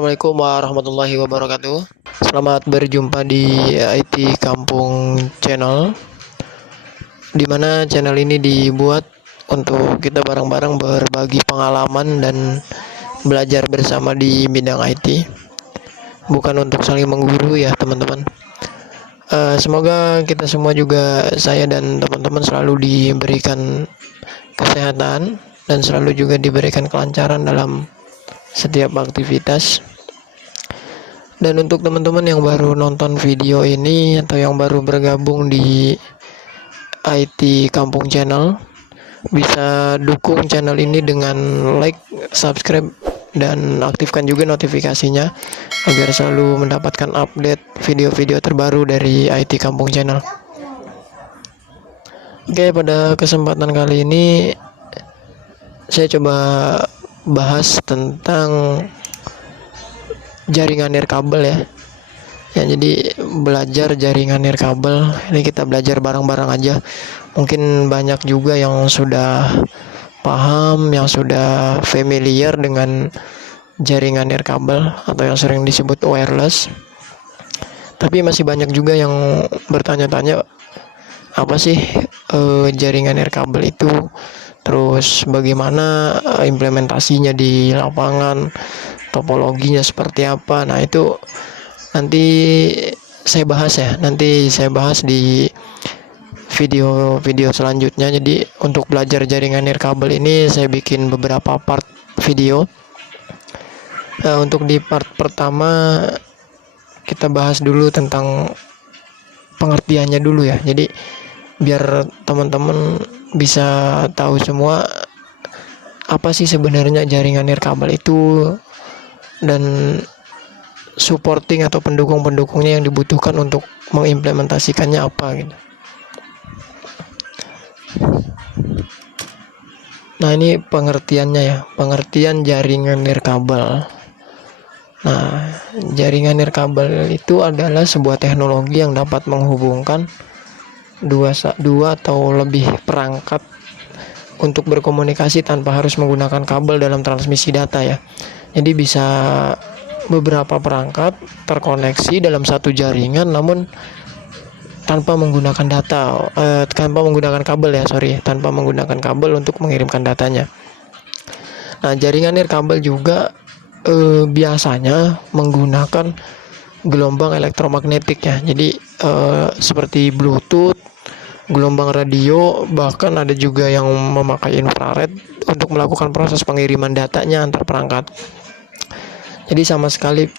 Assalamualaikum warahmatullahi wabarakatuh. Selamat berjumpa di IT Kampung Channel, di mana channel ini dibuat untuk kita bareng-bareng berbagi pengalaman dan belajar bersama di bidang IT, bukan untuk saling mengguru ya teman-teman. Semoga kita semua juga, saya dan teman-teman, selalu diberikan kesehatan dan selalu juga diberikan kelancaran dalam setiap aktivitas. Dan untuk teman-teman yang baru nonton video ini atau yang baru bergabung di IT Kampung Channel, bisa dukung channel ini dengan like, subscribe, dan aktifkan juga notifikasinya agar selalu mendapatkan update video-video terbaru dari IT Kampung Channel. Oke, pada kesempatan kali ini saya coba bahas tentang jaringan nirkabel ya. Jadi belajar jaringan nirkabel ini kita belajar bareng-bareng aja. Mungkin banyak juga yang sudah paham, yang sudah familiar dengan jaringan nirkabel atau yang sering disebut wireless. Tapi masih banyak juga yang bertanya-tanya, apa sih jaringan nirkabel itu? Terus bagaimana implementasinya di lapangan, topologinya seperti apa? Nah, itu nanti saya bahas ya. Nanti saya bahas di video-video selanjutnya. Jadi untuk belajar jaringan nirkabel ini saya bikin beberapa part video. Nah, untuk di part pertama kita bahas dulu tentang pengertiannya dulu ya. Jadi biar teman-teman bisa tahu semua apa sih sebenarnya jaringan nirkabel itu dan supporting atau pendukung-pendukungnya yang dibutuhkan untuk mengimplementasikannya apa gitu. Nah, ini pengertiannya ya, pengertian jaringan nirkabel. Nah, jaringan nirkabel itu adalah sebuah teknologi yang dapat menghubungkan dua atau lebih perangkat untuk berkomunikasi tanpa harus menggunakan kabel dalam transmisi data ya. Jadi bisa beberapa perangkat terkoneksi dalam satu jaringan namun tanpa menggunakan tanpa menggunakan kabel ya, tanpa menggunakan kabel untuk mengirimkan datanya. Nah, jaringan nirkabel juga biasanya menggunakan gelombang elektromagnetik ya. Jadi seperti Bluetooth, gelombang radio, bahkan ada juga yang memakai infrared untuk melakukan proses pengiriman datanya antar perangkat. Jadi sama sekali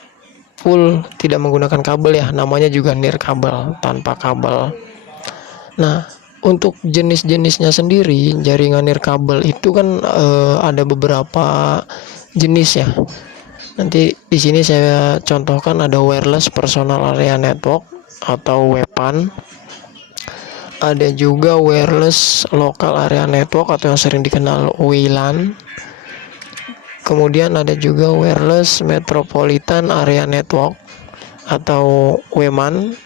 full tidak menggunakan kabel ya, namanya juga nirkabel, tanpa kabel. Nah, untuk jenis-jenisnya sendiri, jaringan nirkabel itu kan ada beberapa jenis ya. Nanti di sini saya contohkan ada wireless personal area network atau WPAN. Ada juga wireless local area network atau yang sering dikenal WLAN. Kemudian ada juga wireless metropolitan area network atau WMAN.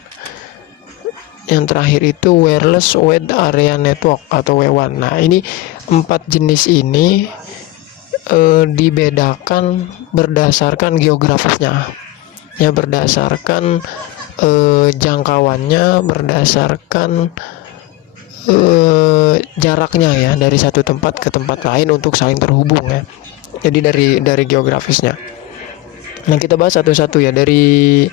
Yang terakhir itu wireless wide area network atau W1. Nah, ini 4 jenis ini dibedakan berdasarkan geografisnya ya, berdasarkan jangkauannya, berdasarkan jaraknya ya, dari satu tempat ke tempat lain untuk saling terhubung ya. Jadi dari geografisnya. Nah, kita bahas satu-satu ya. Dari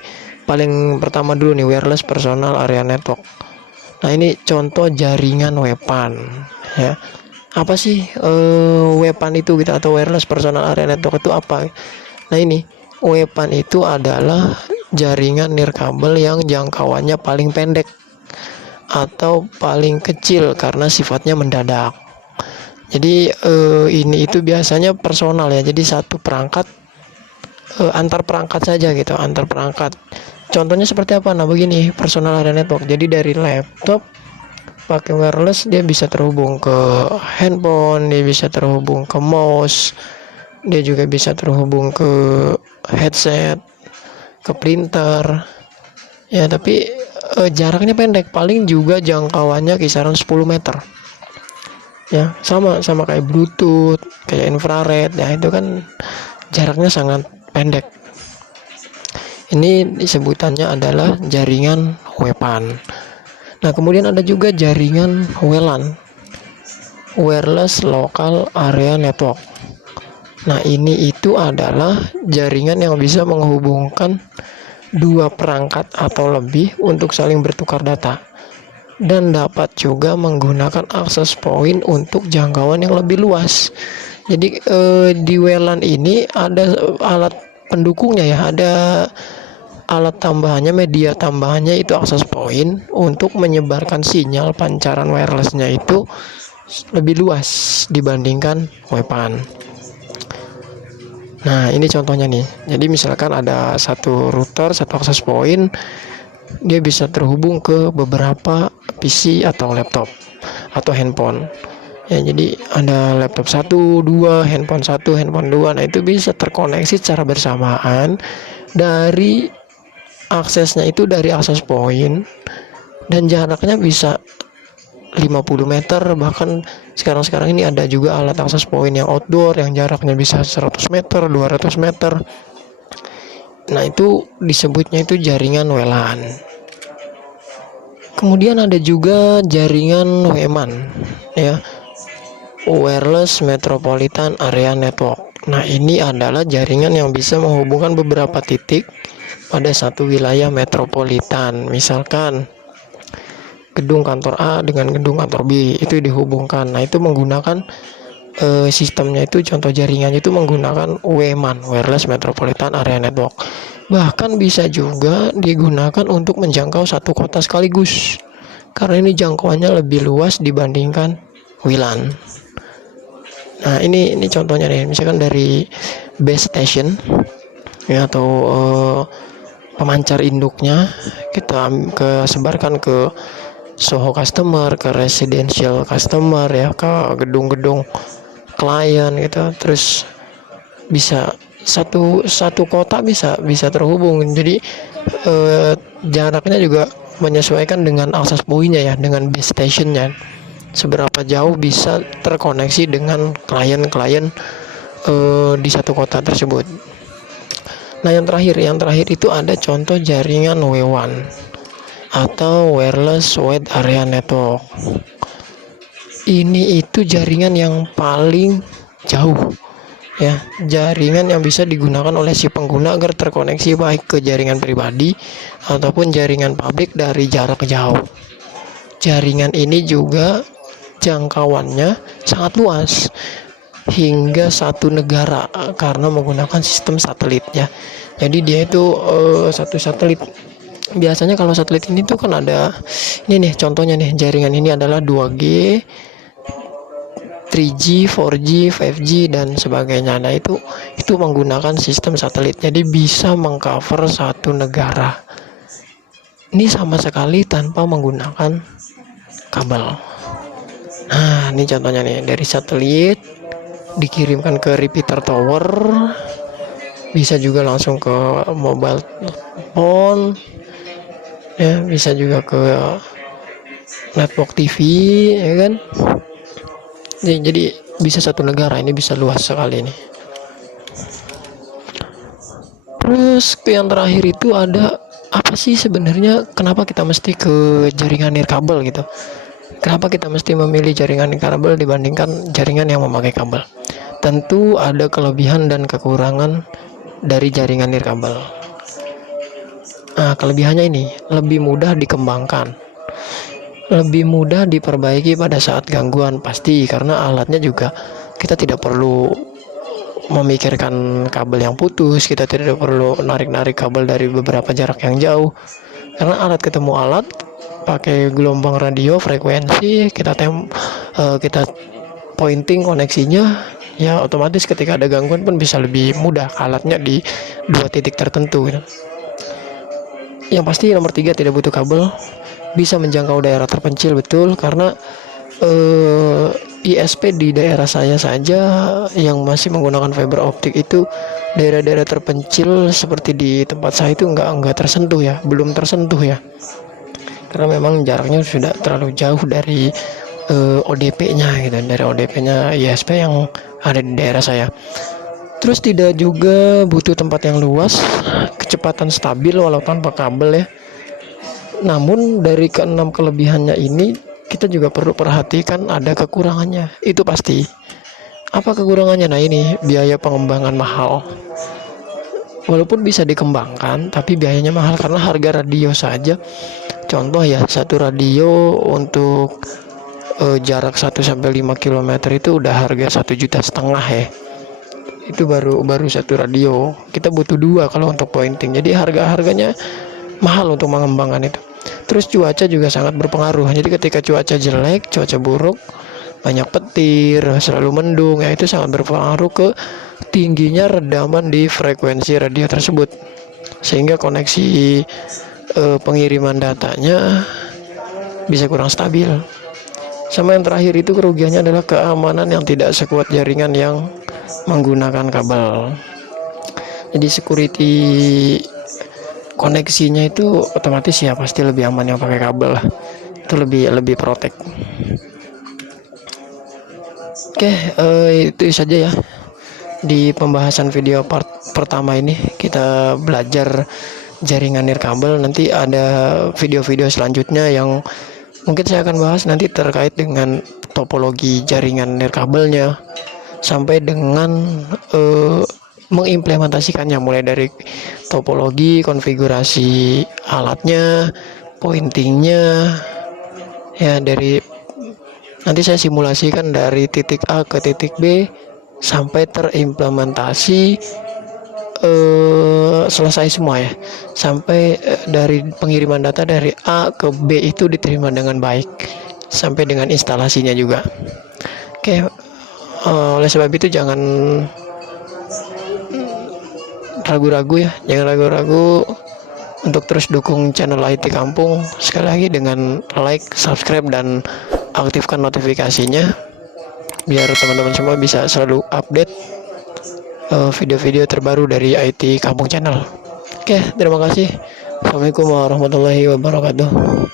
paling pertama dulu nih, wireless personal area network. Nah, ini contoh jaringan WPAN ya. Apa sih WPAN itu gitu, atau wireless personal area network itu apa? Nah, ini WPAN itu adalah jaringan nirkabel yang jangkauannya paling pendek atau paling kecil karena sifatnya mendadak. Jadi ini itu biasanya personal ya. Jadi satu perangkat antar perangkat saja gitu, antar perangkat. Contohnya seperti apa? Nah, begini, personal area network. Jadi dari laptop pakai wireless dia bisa terhubung ke handphone, dia bisa terhubung ke mouse, dia juga bisa terhubung ke headset, ke printer. Ya, tapi jaraknya pendek, paling juga jangkauannya kisaran 10 meter. Ya, sama kayak Bluetooth, kayak infrared. Ya, itu kan jaraknya sangat pendek. Ini sebutannya adalah jaringan WPAN. Nah, kemudian ada juga jaringan WLAN, Wireless Local Area Network. Nah, ini itu adalah jaringan yang bisa menghubungkan dua perangkat atau lebih untuk saling bertukar data, dan dapat juga menggunakan akses point untuk jangkauan yang lebih luas. Jadi di WLAN ini ada alat pendukungnya ya, ada alat tambahannya, media tambahannya itu akses point untuk menyebarkan sinyal pancaran wirelessnya itu lebih luas dibandingkan WPAN. Nah, ini contohnya nih. Jadi misalkan ada satu router, satu akses point, dia bisa terhubung ke beberapa PC atau laptop atau handphone. Ya, jadi ada laptop 1, 2, handphone 1, handphone 2. Nah, itu bisa terkoneksi secara bersamaan dari aksesnya itu dari akses point, dan jaraknya bisa 50 meter, bahkan sekarang ini ada juga alat akses point yang outdoor yang jaraknya bisa 100 meter, 200 meter. Nah, itu disebutnya itu jaringan WLAN. Kemudian ada juga jaringan WMAN ya, Wireless Metropolitan Area Network. Nah, ini adalah jaringan yang bisa menghubungkan beberapa titik pada satu wilayah metropolitan. Misalkan gedung kantor A dengan gedung kantor B itu dihubungkan. Nah, itu menggunakan sistemnya itu, contoh jaringannya itu menggunakan WMAN, Wireless Metropolitan Area Network. Bahkan bisa juga digunakan untuk menjangkau satu kota sekaligus, karena ini jangkauannya lebih luas dibandingkan WLAN. Nah, ini contohnya nih, misalkan dari base station ya, atau pemancar induknya kita sebarkan ke Soho customer, ke residential customer ya, ke gedung-gedung klien gitu. Terus bisa satu kota bisa terhubung. Jadi jaraknya juga menyesuaikan dengan akses pointnya ya, dengan base stationnya, seberapa jauh bisa terkoneksi dengan klien-klien di satu kota tersebut. Nah, yang terakhir itu ada contoh jaringan W1 atau Wireless Wide Area Network. Ini itu jaringan yang paling jauh ya, jaringan yang bisa digunakan oleh si pengguna agar terkoneksi baik ke jaringan pribadi ataupun jaringan publik dari jarak jauh. Jaringan ini juga jangkauannya sangat luas, hingga satu negara, karena menggunakan sistem satelit ya. Jadi dia itu satu satelit. Biasanya kalau satelit ini tuh kan ada, ini nih contohnya nih, jaringan ini adalah 2G, 3G, 4G, 5G dan sebagainya. Nah, itu menggunakan sistem satelit. Jadi bisa mengcover satu negara. Ini sama sekali tanpa menggunakan kabel. Nah, ini contohnya nih, dari satelit dikirimkan ke repeater tower, bisa juga langsung ke mobile phone ya, bisa juga ke network TV ya kan. Jadi bisa satu negara, ini bisa luas sekali ini. Terus yang terakhir itu ada, apa sih sebenarnya kenapa kita mesti ke jaringan nirkabel gitu? Kenapa kita mesti memilih jaringan nirkabel dibandingkan jaringan yang memakai kabel? Tentu ada kelebihan dan kekurangan dari jaringan nirkabel. Nah, kelebihannya ini lebih mudah dikembangkan, lebih mudah diperbaiki pada saat gangguan, pasti, karena alatnya juga kita tidak perlu memikirkan kabel yang putus, kita tidak perlu narik-narik kabel dari beberapa jarak yang jauh, karena alat ketemu alat, pakai gelombang radio frekuensi, kita pointing koneksinya ya, otomatis ketika ada gangguan pun bisa lebih mudah alatnya di dua titik tertentu gitu. Yang pasti nomor 3, tidak butuh kabel, bisa menjangkau daerah terpencil, betul, karena ISP di daerah saya saja yang masih menggunakan fiber optik itu, daerah-daerah terpencil seperti di tempat saya itu enggak tersentuh ya, belum tersentuh ya, karena memang jaraknya sudah terlalu jauh dari ODP-nya gitu, dari ODP-nya ISP yang ada di daerah saya. Terus tidak juga butuh tempat yang luas, kecepatan stabil walau tanpa kabel ya. Namun dari keenam kelebihannya ini kita juga perlu perhatikan ada kekurangannya. Itu pasti. Apa kekurangannya? Nah ini biaya pengembangan mahal. Walaupun bisa dikembangkan, tapi biayanya mahal karena harga radio saja. Contoh ya, satu radio untuk jarak 1 sampai 5 km itu udah harga 1,5 juta ya. Itu baru satu radio. Kita butuh dua kalau untuk pointing. Jadi harganya mahal untuk mengembangkan itu. Terus cuaca juga sangat berpengaruh. Jadi ketika cuaca jelek, cuaca buruk, banyak petir, selalu mendung, ya itu sangat berpengaruh ke tingginya redaman di frekuensi radio tersebut. Sehingga koneksi pengiriman datanya bisa kurang stabil. Sama yang terakhir itu kerugiannya adalah keamanan yang tidak sekuat jaringan yang menggunakan kabel. Jadi security koneksinya itu otomatis ya pasti lebih aman yang pakai kabel lah. Itu lebih protect. Oke, itu saja ya. Di pembahasan video part pertama ini kita belajar jaringan nirkabel. Nanti ada video-video selanjutnya yang mungkin saya akan bahas nanti terkait dengan topologi jaringan nirkabelnya sampai dengan mengimplementasikannya, mulai dari topologi, konfigurasi alatnya, pointingnya, ya dari nanti saya simulasikan dari titik A ke titik B sampai terimplementasi selesai semua ya, sampai dari pengiriman data dari A ke B itu diterima dengan baik sampai dengan instalasinya juga. Oke, oleh sebab itu jangan ragu-ragu ya, jangan ragu-ragu untuk terus dukung channel IT Kampung, sekali lagi dengan like, subscribe, dan aktifkan notifikasinya biar teman-teman semua bisa selalu update video-video terbaru dari IT Kampung Channel. Oke, terima kasih. Assalamualaikum warahmatullahi wabarakatuh.